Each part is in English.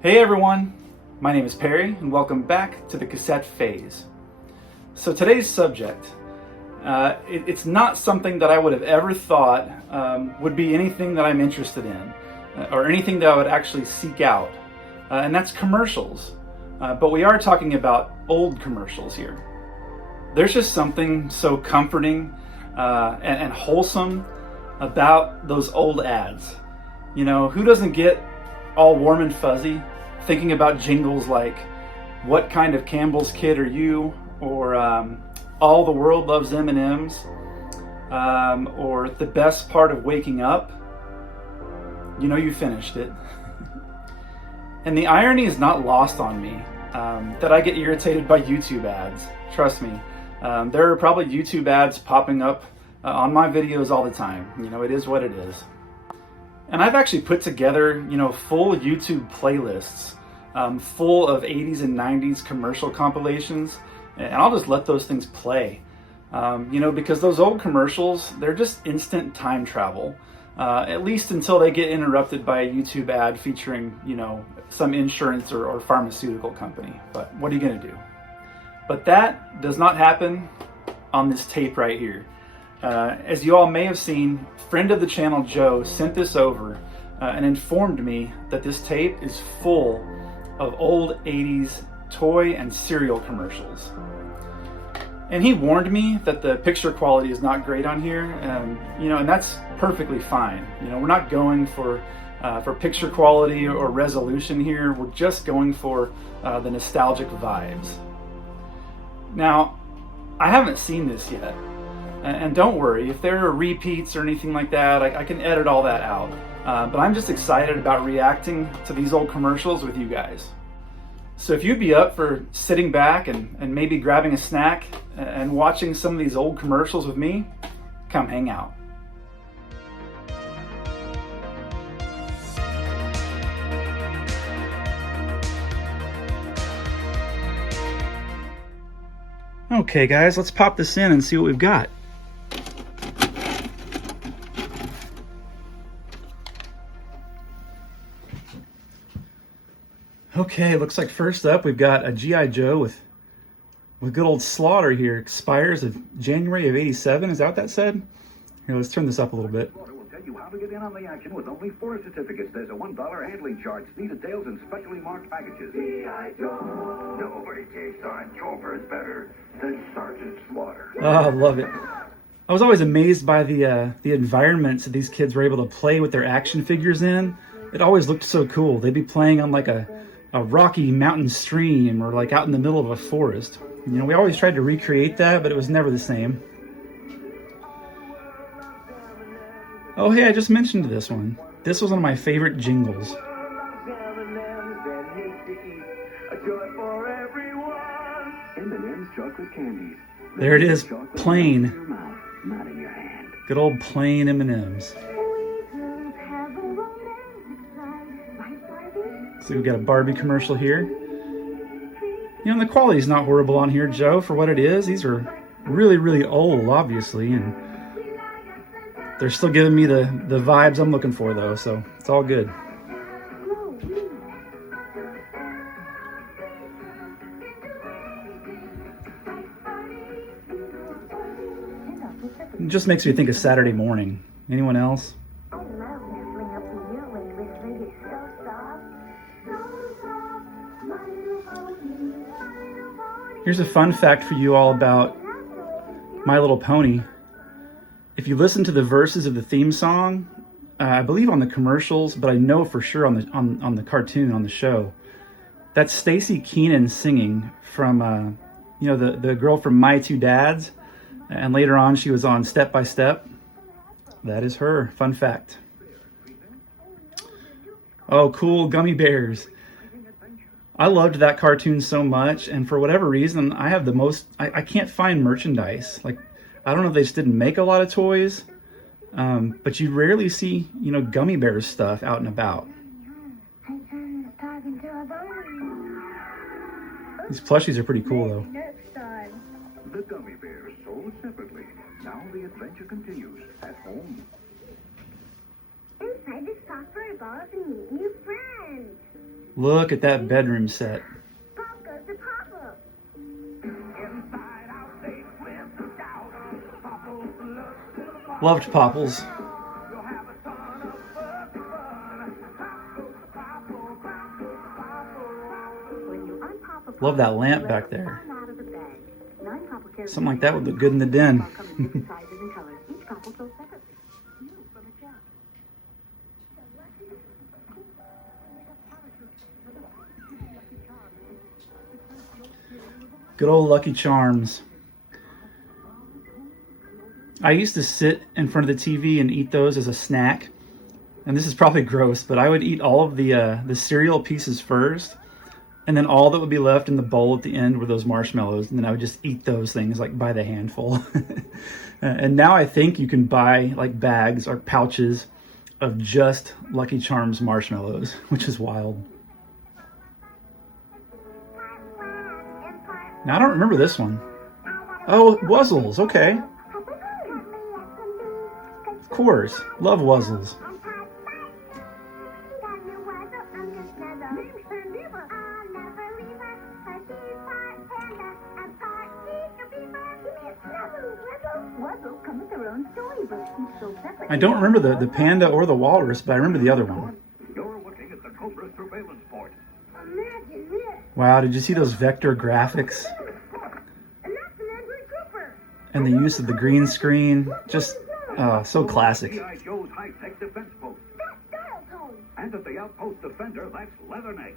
Hey everyone, my name is Perry and welcome back to the cassette phase. So today's subject, it's not something that I would have ever thought would be anything that I'm interested in or anything that I would actually seek out, and that's commercials. But we are talking about old commercials here. There's just something so comforting and wholesome about those old ads. You know, who doesn't get all warm and fuzzy thinking about jingles like "What kind of Campbell's kid are you?" or "All the world loves M&Ms," or "The best part of waking up, you know you finished it." And the irony is not lost on me that I get irritated by YouTube ads. Trust me, there are probably YouTube ads popping up on my videos all the time. You know, it is what it is. And I've actually put together, full YouTube playlists full of 80s and 90s commercial compilations, and I'll just let those things play. Because those old commercials, they're just instant time travel, at least until they get interrupted by a YouTube ad featuring, some insurance or pharmaceutical company. But what are you gonna do? But that does not happen on this tape right here. As you all may have seen, friend of the channel Joe sent this over and informed me that this tape is full of old 80s toy and cereal commercials. And he warned me that the picture quality is not great on here, and that's perfectly fine. We're not going for picture quality or resolution here. We're just going for the nostalgic vibes. Now, I haven't seen this yet. And don't worry, if there are repeats or anything like that, I can edit all that out. But I'm just excited about reacting to these old commercials with you guys. So if you'd be up for sitting back and maybe grabbing a snack and watching some of these old commercials with me, come hang out. Okay guys, let's pop this in and see what we've got. Okay, looks like first up we've got a G.I. Joe with good old Slaughter here. Expires of January of '87. Is that what that said? Here, let's turn this up a little bit. Slaughter will tell you how to get in on the action with only 4 certificates. There's a $1 handling charge, see details in specially marked packages. G.I. Joe. Nobody takes on Chopper's better than Sergeant Slaughter. Oh, I love it. I was always amazed by the environments that these kids were able to play with their action figures in. It always looked so cool. They'd be playing on like a rocky mountain stream or like out in the middle of a forest. We always tried to recreate that, but it was never the same. Oh, hey, I just mentioned this one. This was one of my favorite jingles. M&M's chocolate candies. There it is, plain. Not in your hand. Good old plain M&Ms. So we've got a Barbie commercial here. And the quality's not horrible on here, Joe, for what it is. These are really, really old, obviously, and they're still giving me the vibes I'm looking for, though, so it's all good. It just makes me think of Saturday morning. Anyone else? Here's a fun fact for you all about My Little Pony. If you listen to the verses of the theme song, I believe on the commercials, but I know for sure on the cartoon, on the show, that's Stacy Keenan singing from the girl from My Two Dads, and later on she was on Step by Step. That is her. Fun fact. Oh, cool, gummy bears. I loved that cartoon so much, and for whatever reason, I have the most, I can't find merchandise. Like, I don't know if they just didn't make a lot of toys, but you rarely see, gummy bears stuff out and about. These plushies are pretty cool, though. The gummy bears sold separately. Now the adventure continues at home. Inside the software balls and meet new friends. Look at that bedroom set. Loved Popples. Love that lamp back there. Something like that would look good in the den. Good old Lucky Charms. I used to sit in front of the TV and eat those as a snack. And this is probably gross, but I would eat all of the cereal pieces first. And then all that would be left in the bowl at the end were those marshmallows. And then I would just eat those things like by the handful. And now I think you can buy like bags or pouches of just Lucky Charms marshmallows, which is wild. Now I don't remember this one. Oh, Wuzzles, okay. Of course, love Wuzzles. I don't remember the panda or the walrus, but I remember the other one. Wow, did you see those vector graphics? And the use of the green screen, just so classic. And at the outpost defender, that's Leatherneck.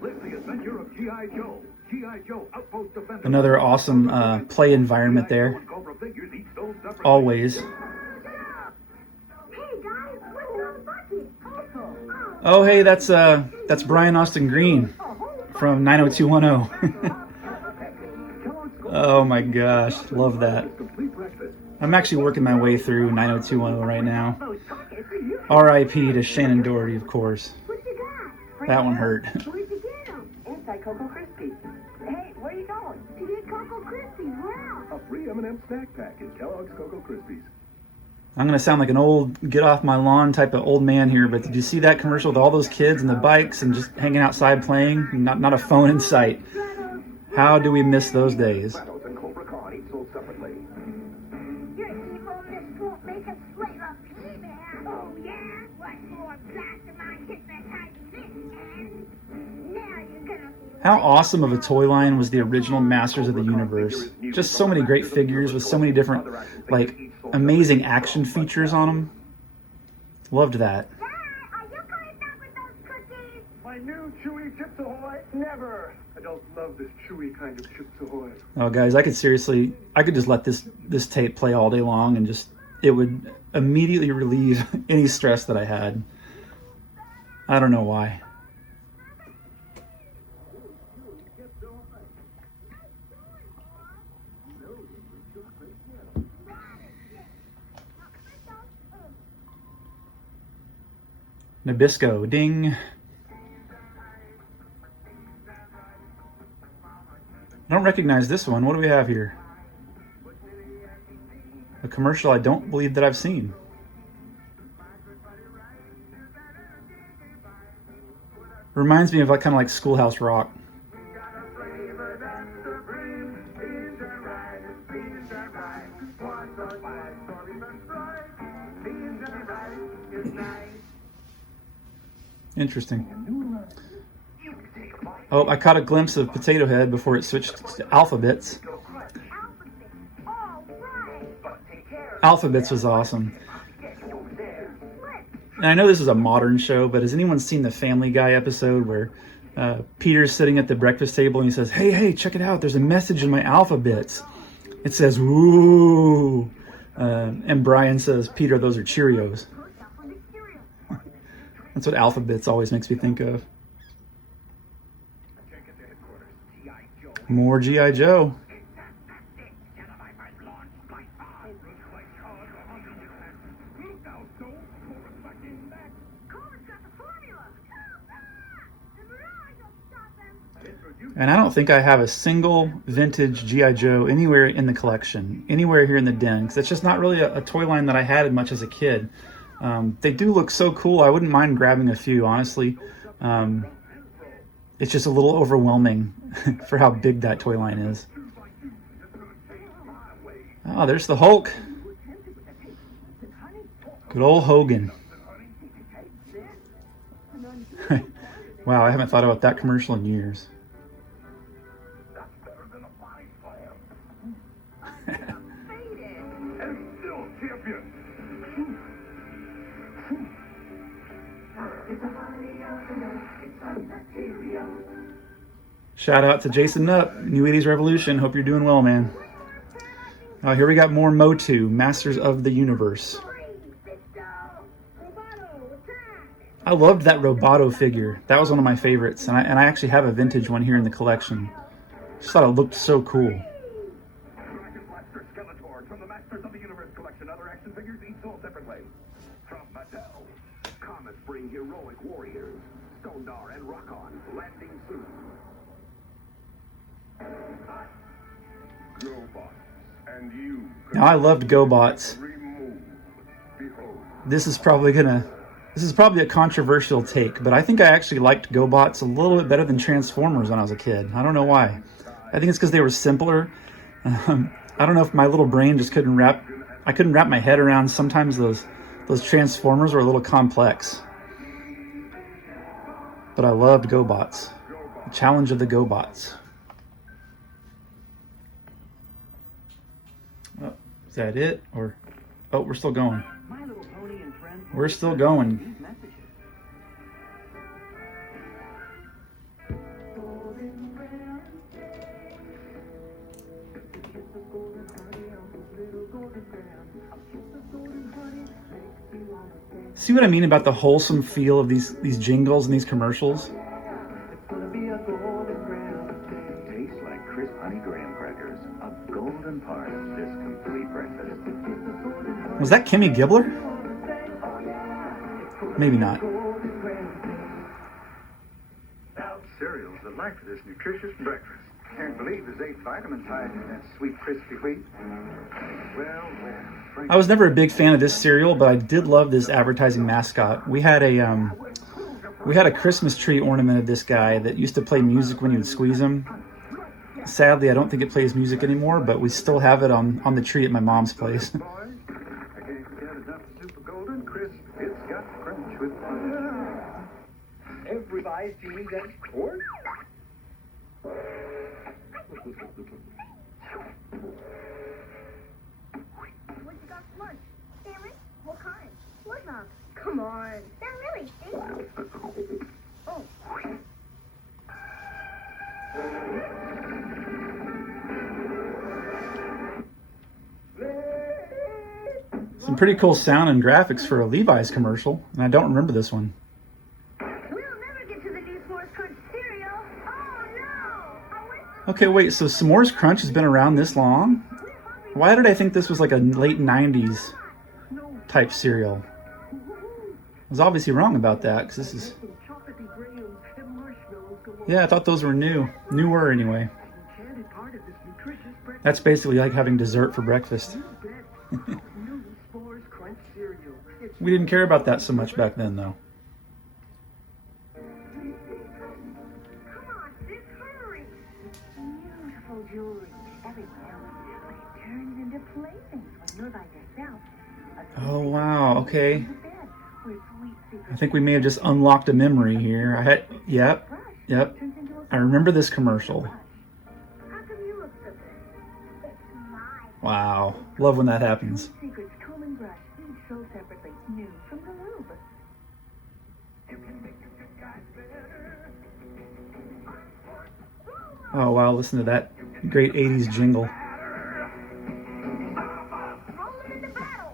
Live the adventure of G.I. Joe. G.I. Joe, outpost defender. Another awesome play environment there. Always. Oh, hey, that's Brian Austin Green from 90210. Oh my gosh, love that. I'm actually working my way through 90210 right now. R.I.P. to Shannon Doherty, of course. That one hurt. Cocoa Krispies. Hey, where are you going? To get Cocoa Krispies. Wow. A free M&M snack pack in Kellogg's Cocoa Krispies. I'm going to sound like an old get off my lawn type of old man here, but did you see that commercial with all those kids and the bikes and just hanging outside playing? Not a phone in sight. How do we miss those days? How awesome of a toy line was the original Masters of the Universe. Just so many great figures with so many different, like, amazing action features on them. Loved that. Dad, are you coming back with those cookies? My new chewy Chips Ahoy? Never. I don't love this chewy kind of Chips Ahoy. Oh, guys, I could just let this tape play all day long and just, it would immediately relieve any stress that I had. I don't know why. Nabisco, ding. I don't recognize this one. What do we have here? A commercial I don't believe that I've seen. Reminds me of kind of like Schoolhouse Rock. Interesting. Oh, I caught a glimpse of Potato Head before it switched to Alphabets. Alphabets was awesome. And I know this is a modern show, but has anyone seen the Family Guy episode where Peter's sitting at the breakfast table and he says, hey, check it out. There's a message in my Alphabets. It says, woo. And Brian says, Peter, those are Cheerios. That's what Alphabets always makes me think of. More G.I. Joe. And I don't think I have a single vintage G.I. Joe anywhere in the collection, anywhere here in the den, because it's just not really a toy line that I had much as a kid. They do look so cool. I wouldn't mind grabbing a few, honestly. It's just a little overwhelming for how big that toy line is. Oh, there's the Hulk. Good old Hogan. Wow, I haven't thought about that commercial in years. Shout out to Jason Nupp, New 80s Revolution. Hope you're doing well, man. Oh, here we got more Motu, Masters of the Universe. I loved that Roboto figure. That was one of my favorites, and I actually have a vintage one here in the collection. Just thought it looked so cool. From the Masters of the Universe collection, other action figures each sold separately. From Mattel, Comets bring heroic warriors, Stondar and Rock-On landing soon. GoBots, and you. Now I loved GoBots. This is probably a controversial take, but I think I actually liked GoBots a little bit better than Transformers when I was a kid. I don't know why. I think it's because they were simpler. I don't know if my little brain just couldn't wrap my head around sometimes those Transformers were a little complex. But I loved GoBots. The challenge of the GoBots. Oh, is that it? Or oh, we're still going. We're still going. See what I mean about the wholesome feel of these jingles and these commercials? Tastes like crisp honey graham crackers, a golden part of this complete breakfast. Was that Kimmy Gibbler? Maybe not. Cereal's the life of this nutritious breakfast. Can't believe there's 8 vitamins hiding in that sweet, crispy wheat. Well, I was never a big fan of this cereal, but I did love this advertising mascot. We had a Christmas tree ornament of this guy that used to play music when you would squeeze him. Sadly, I don't think it plays music anymore, but we still have it on the tree at my mom's place. I can't forget enough super golden crisp. It's got crunch with everybody's doing that sport. What you got for lunch? Sandwich? What kind? What not? Come on. That really stinks. Oh. Some pretty cool sound and graphics for a Levi's commercial, and I don't remember this one. We'll never get to the new Sora Crunch cereal. Oh no! Okay, wait, so S'mores Crunch has been around this long? Why did I think this was like a late 90s type cereal? I was obviously wrong about that, because this is... Yeah, I thought those were newer anyway. That's basically like having dessert for breakfast. We didn't care about that so much back then, though. Come on, sis, hurry! Beautiful jewelry everywhere, but it turns into playthings when you're by yourself. Oh, wow, okay. I think we may have just unlocked a memory here. Yep. I remember this commercial. How come you look so good? It's mine. Wow, love when that happens. Secrets comb and brush, each sold separately, new from the Louvre. Oh wow, listen to that great 80s jingle. Roll them into battle!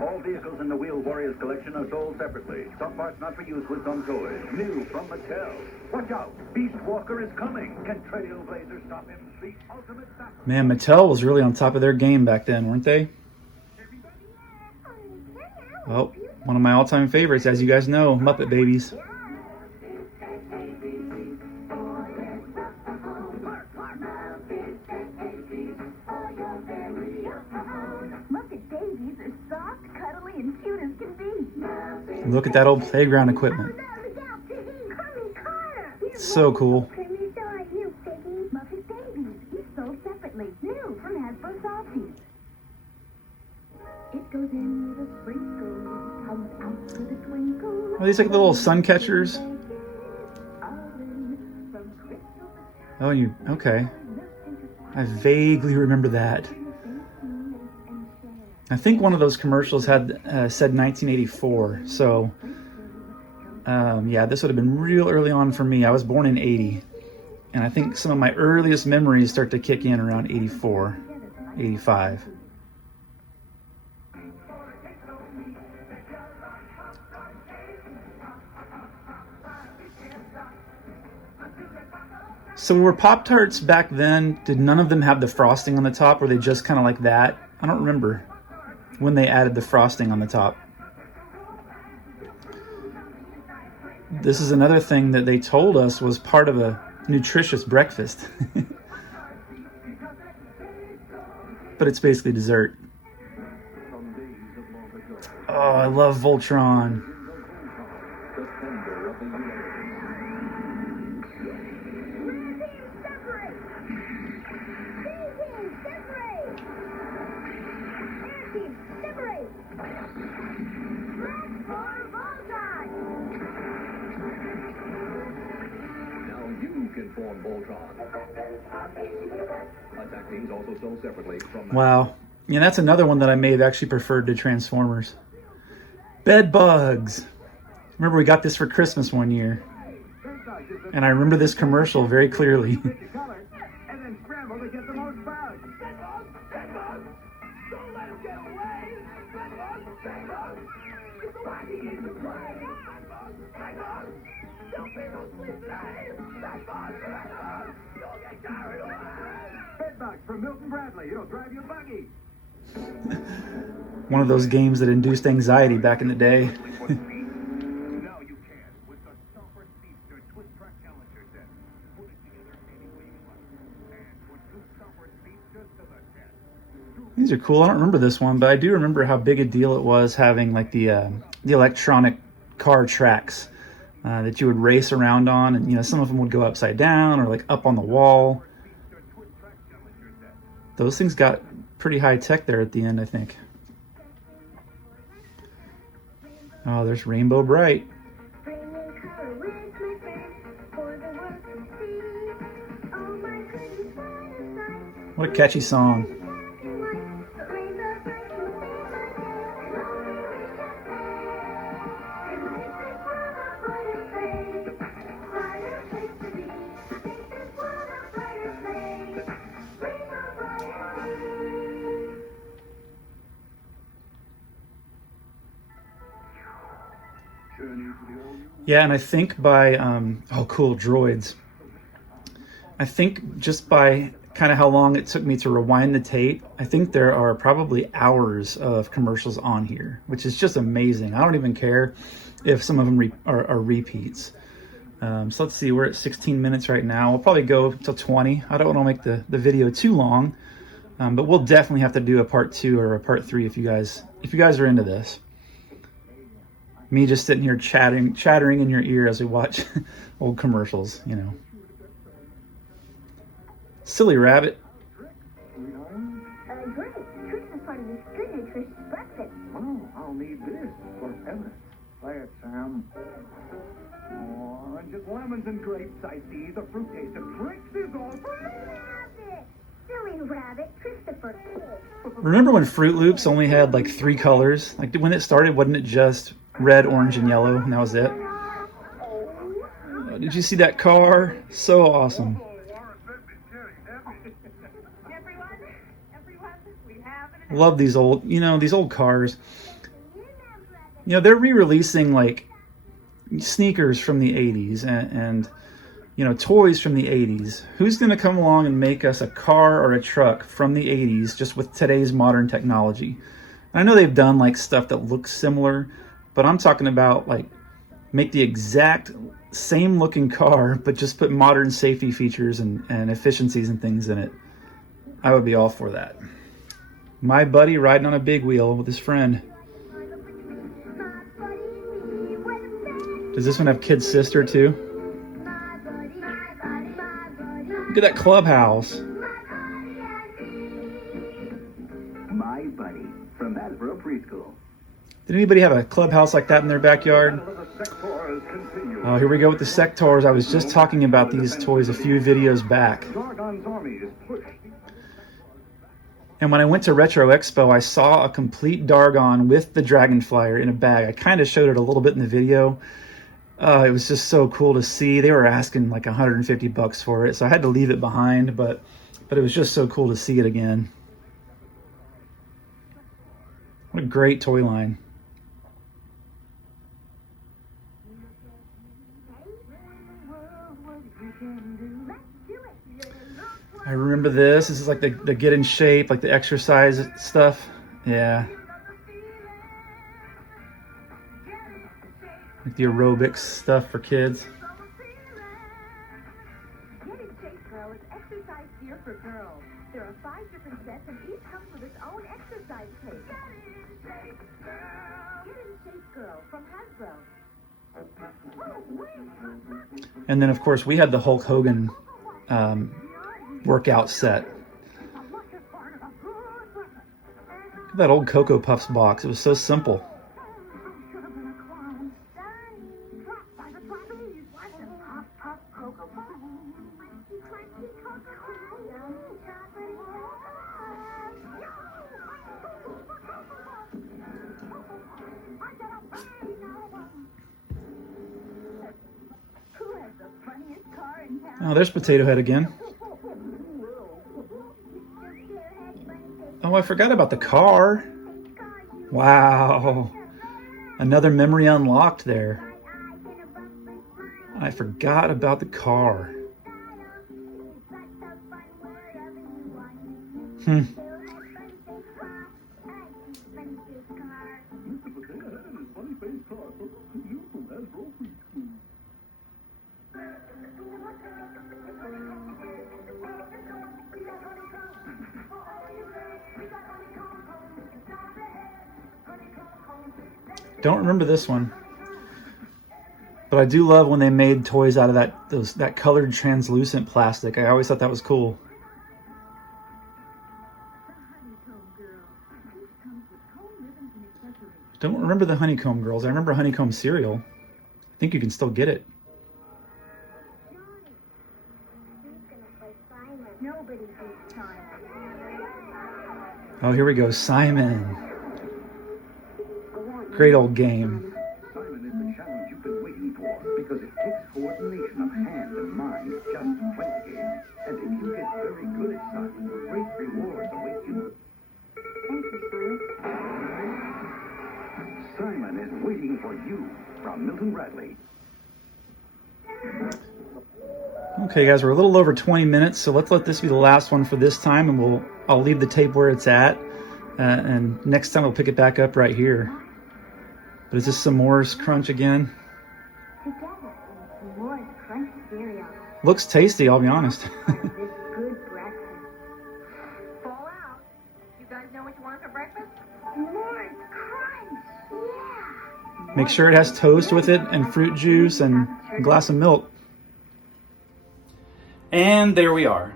All vehicles in the Wheel Warriors collection are sold separately. Some parts not for use with some toys. New from Mattel. Watch out! Beast Walker is coming. Can Trailblazer stop him? The ultimate battle. Man, Mattel was really on top of their game back then, weren't they? Well, one of my all-time favorites, as you guys know, Muppet Babies. Look at that old playground equipment. So cool. Muppet Babies, each sold separately, new from Hasbro Softies. It goes in with a sprinkle, comes out with a twinkle. Are these like little sun catchers? Oh, okay. I vaguely remember that. I think one of those commercials had said 1984, so yeah, this would have been real early on for me. I was born in 80, and I think some of my earliest memories start to kick in around 84, 85. So were Pop-Tarts back then, did none of them have the frosting on the top? Were they just kind of like that? I don't remember when they added the frosting on the top. This is another thing that they told us was part of a nutritious breakfast. But it's basically dessert. Oh, I love Voltron. Wow. Yeah, that's another one that I may have actually preferred to Transformers. Bed bugs. Remember we got this for Christmas one year. And I remember this commercial very clearly. One of those games that induced anxiety back in the day. These are cool. I don't remember this one, but I do remember how big a deal it was having like the electronic car tracks that you would race around on, and you know, some of them would go upside down or like up on the wall. Those things got pretty high tech there at the end, I think. Oh, there's Rainbow Bright. What a catchy song. Yeah, and I think by, oh cool, Droids. I think just by kind of how long it took me to rewind the tape, I think there are probably hours of commercials on here, which is just amazing. I don't even care if some of them are repeats. So let's see, we're at 16 minutes right now. We'll probably go till 20. I don't want to make the video too long, but we'll definitely have to do a part 2 or a part 3 if you guys are into this. Me just sitting here chattering in your ear as we watch old commercials, you know. Silly rabbit. Great. Christmas party is good nutritious breakfast. Oh, I'll need this for Emmett. Say it, Sam. Oranges, lemons, and grapes. I see the fruit taste of tricks is all for Rabbit. Silly rabbit. Christopher. Remember when Fruit Loops only had like 3 colors? Like when it started, wasn't it just red, orange, and yellow, and that was it? Did you see that car? So awesome. Love these old, these old cars. They're re-releasing like sneakers from the 80s and toys from the 80s. Who's going to come along and make us a car or a truck from the 80s just with today's modern technology? And I know they've done like stuff that looks similar, but I'm talking about like make the exact same looking car, but just put modern safety features and efficiencies and things in it. I would be all for that. My buddy riding on a big wheel with his friend. Does this one have Kid Sister too? Look at that clubhouse. My Buddy from Hasbro Preschool. Did anybody have a clubhouse like that in their backyard? Oh, here we go with the Sectors. I was just talking about these toys a few videos back. And when I went to Retro Expo, I saw a complete Dargon with the Dragon Flyer in a bag. I kind of showed it a little bit in the video. It was just so cool to see. They were asking like 150 bucks for it, so I had to leave it behind, but it was just so cool to see it again. What a great toy line. I remember this. This is like the get in shape, like the exercise stuff. Yeah. Like the aerobics stuff for kids. Get in Shape Girl is exercise gear for girls. There are 5 different sets and each comes with its own exercise tape. Get in Shape Girl from Hasbro. And then of course we had the Hulk Hogan workout set. Look at that old Cocoa Puffs box. It was so simple. Oh, there's Potato Head again. Oh, I forgot about the car. Wow. Another memory unlocked there. I forgot about the car. Don't remember this one, but I do love when they made toys out of that colored translucent plastic. I always thought that was cool. Don't remember the Honeycomb Girls. I remember Honeycomb cereal. I think you can still get it. Oh, here we go, Simon. Great old game. Simon is the challenge you've been waiting for because it takes coordination of hand and mind just to play the game. And if you get very good at Simon, great rewards await you. Thank you, Simon. Simon is waiting for you from Milton Bradley. Okay, guys, we're a little over 20 minutes, so let's let this be the last one for this time, and I'll leave the tape where it's at, and next time we'll pick it back up right here. But is this some Sora Crunch again? Together, Sora Crunch cereal. Looks tasty, I'll be honest. This good breakfast. Fall out. You guys know what you want for breakfast? Sora Crunch. Yeah. Make sure it has toast with it, and fruit juice, and a glass of milk. And there we are.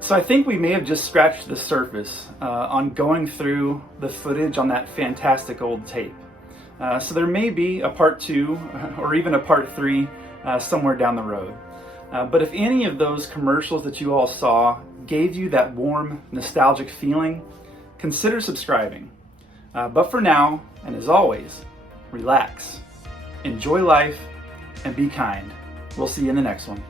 So I think we may have just scratched the surface on going through the footage on that fantastic old tape. So there may be a part 2 or even a part 3 somewhere down the road. But if any of those commercials that you all saw gave you that warm, nostalgic feeling, consider subscribing. But for now, and as always, relax, enjoy life, and be kind. We'll see you in the next one.